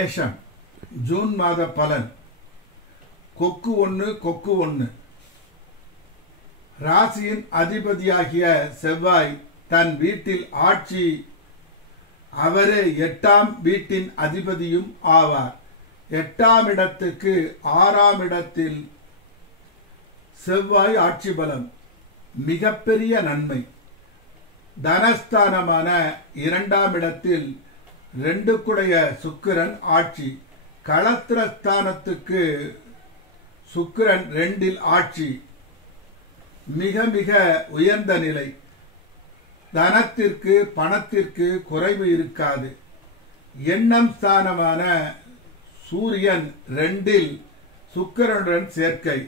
மேஷம் ஜூன் மாத பலன். கொக்கு 1 கொக்கு 1. ராசியின் அதிபதியாகிய செவ்வாய் தன் வீட்டில் ஆட்சி. அவரே 8ஆம் வீட்டின் அதிபதியும் ஆவார். 8ஆம் இடத்துக்கு 6ஆம் இடத்தில் செவ்வாய் ஆட்சி பலம். மிகப்பெரிய நன்மை. தனஸ்தானமான 2ஆம் இடத்தில் 2 சுக்கிரன் ஆட்சி. களத்திரஸ்தானத்துக்கு சுக்கிரன் 2 ஆட்சி. மிக மிக உயர்ந்த நிலை. தனத்திற்கு பணத்திற்கு குறைவு இருக்காது. எண்ணம் ஸ்தானமான சூரியன் 2 சுக்கிரனுடன் சேர்க்கை.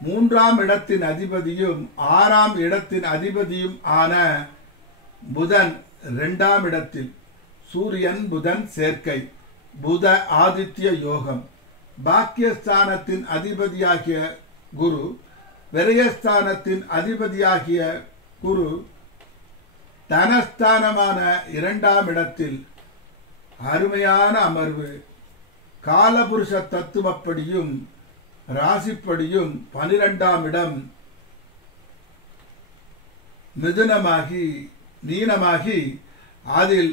3ஆம் இடத்தின் அதிபதியும் 6ஆம் இடத்தின் அதிபதியும் ஆன புதன் 2ஆம் இடத்தில். சூரியன் புதன் சேர்க்கை. புத ஆதித்ய யோகம். பாக்கியஸ்தானத்தின் அதிபதியாகிய குரு, விரயஸ்தானத்தின் அதிபதியாகிய குரு தனஸ்தானமான 2ஆம் இடத்தில். அருமையான அமர்வு. காலபுருஷ தத்துவப்படியும் ராசிப்படியும் 12ஆம் இடம் மிதுனமாகி மீனமாகி அதில்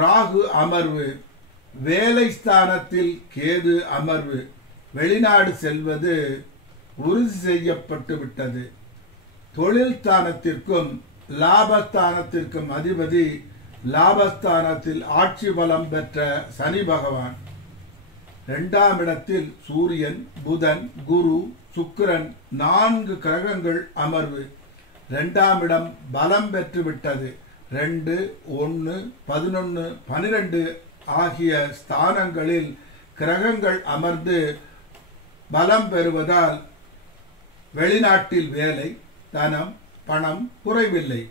ராகு அமர்வு. வேலை ஸ்தானத்தில் கேது அமர்வு. வெளிநாடு செல்வது உறுதி செய்யப்பட்டு விட்டது. தொழில் ஸ்தானத்திற்கும் லாபஸ்தானத்திற்கும் அதிபதி லாபஸ்தானத்தில் ஆட்சி பலம் பெற்ற சனி பகவான். 2ஆம் இடத்தில் சூரியன் புதன் குரு சுக்கிரன் 4 கிரகங்கள் அமர்வு. 2ஆம் இடம் பலம் பெற்று விட்டது. 2, 1, 11, 12 ஆகிய ஸ்தானங்களில் கிரகங்கள் அமர்ந்து பலம் பெறுவதால் வெளிநாட்டில் வேலை, தனம், பணம் குறைவில்லை.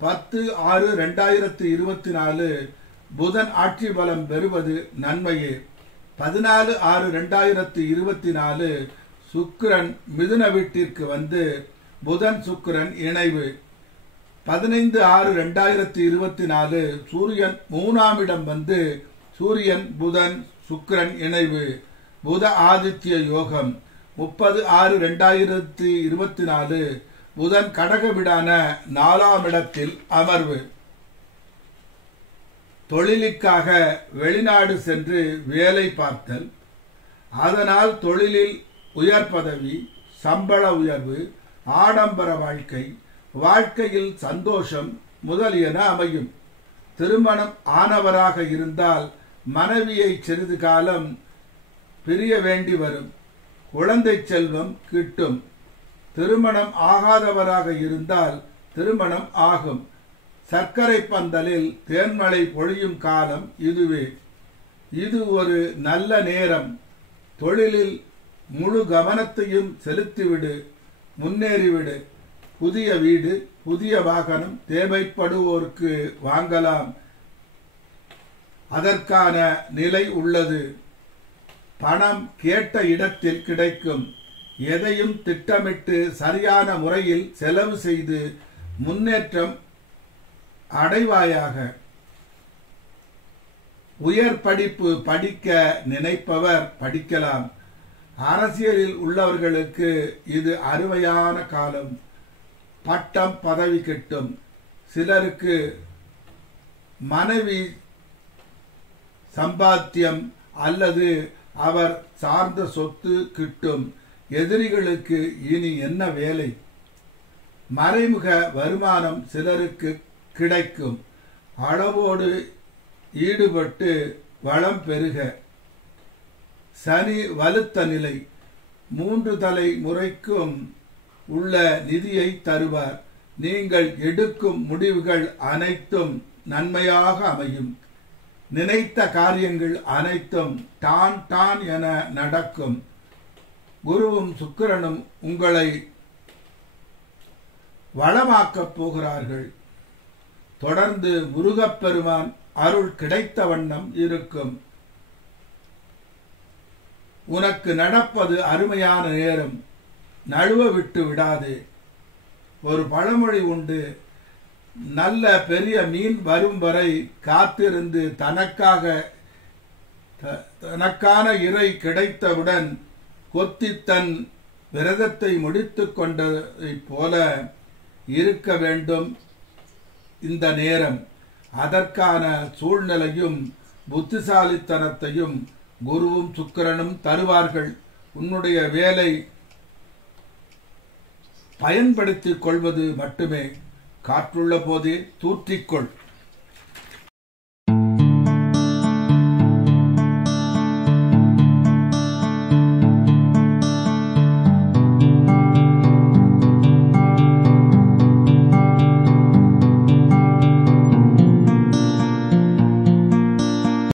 10/6/2024 புதன் ஆட்சி பலம் பெறுவது நன்மையே. 14/6/2024 சுக்கிரன் மிதுன வீட்டிற்கு வந்து புதன் சுக்கிரன் இணைவு. 15/6/2024 சூரியன் 3ஆம் இடம் வந்து சூரியன் புதன் சுக்கிரன் இணைவு. புத ஆதித்ய யோகம். 30/6/2024 புதன் கடக வீடான 4ஆம் இடத்தில் அமர்வு. தொழிலுக்காக வெளிநாடு சென்று வேலை பார்த்தல், அதனால் தொழிலில் உயர் பதவி, சம்பள உயர்வு, ஆடம்பர வாழ்க்கை, வாழ்க்கையில் சந்தோஷம் முதலியன அமையும். திருமணம் ஆனவராக இருந்தால் மனைவியை சிறிது காலம் பிரிய வேண்டி வரும். குழந்தை செல்வம் கிட்டும். திருமணம் ஆகாதவராக இருந்தால் திருமணம் ஆகும். சர்க்கரை பந்தலில் தேன்மழை பொழியும் காலம் இதுவே. இது ஒரு நல்ல நேரம். தொழிலில் முழு கவனத்தையும் செலுத்திவிடு, முன்னேறிவிடு. புதிய வீடு, புதிய வாகனம் தேவைப்படுவோருக்கு வாங்கலாம். அதற்கான நிலை உள்ளது. பணம் கேட்ட இடத்தில் கிடைக்கும். எதையும் திட்டமிட்டு சரியான முறையில் செலவு செய்து முன்னேற்றம் அடைவாயாக. உயர் படிப்பு படிக்க நினைப்பவர் படிக்கலாம். அரசியலில் உள்ளவர்களுக்கு இது அருமையான காலம். பட்டம் பதவி கிட்டும். சிலருக்கு மனைவி சம்பாத்தியம் அல்லது அவர் சார்ந்த சொத்து கிட்டும். எதிரிகளுக்கு இனி என்ன வேலை? மறைமுக வருமானம் சிலருக்கு கிடைக்கும். அளவோடு ஈடுபட்டு வளம் பெருக. சனி வலுத்த நிலை. 3 தலைமுறைக்கும் உள்ள நிதியை தருவார். நீங்கள் எடுக்கும் முடிவுகள் அனைத்தும் நன்மையாக அமையும். நினைத்த காரியங்கள் அனைத்தும் டான் டான் என நடக்கும். குருவும் சுக்கிரனும் உங்களை வளமாக்கப் போகிறார்கள். தொடர்ந்து முருகப்பெருமான் அருள் கிடைத்த வண்ணம் இருக்கும். உனக்கு நடப்பது அருமையான நேரம். நழுவ விட்டு விடாது. ஒரு பழமொழி உண்டு, நல்ல பெரிய மீன் வரும் வரை காத்திருந்து தனக்காக தனக்கான இறை கிடைத்தவுடன் கொத்தி தன் விரதத்தை முடித்து கொண்டதைப் போல இருக்க வேண்டும். இந்த நேரம் அதற்கான சூழ்நிலையும் புத்திசாலித்தனத்தையும் குருவும் சுக்கிரனும் தருவார்கள். உன்னுடைய வேலை பயன்படுத்திக் கொள்வது மட்டுமே. காற்றுள்ள போதே தூற்றிக்கொள்.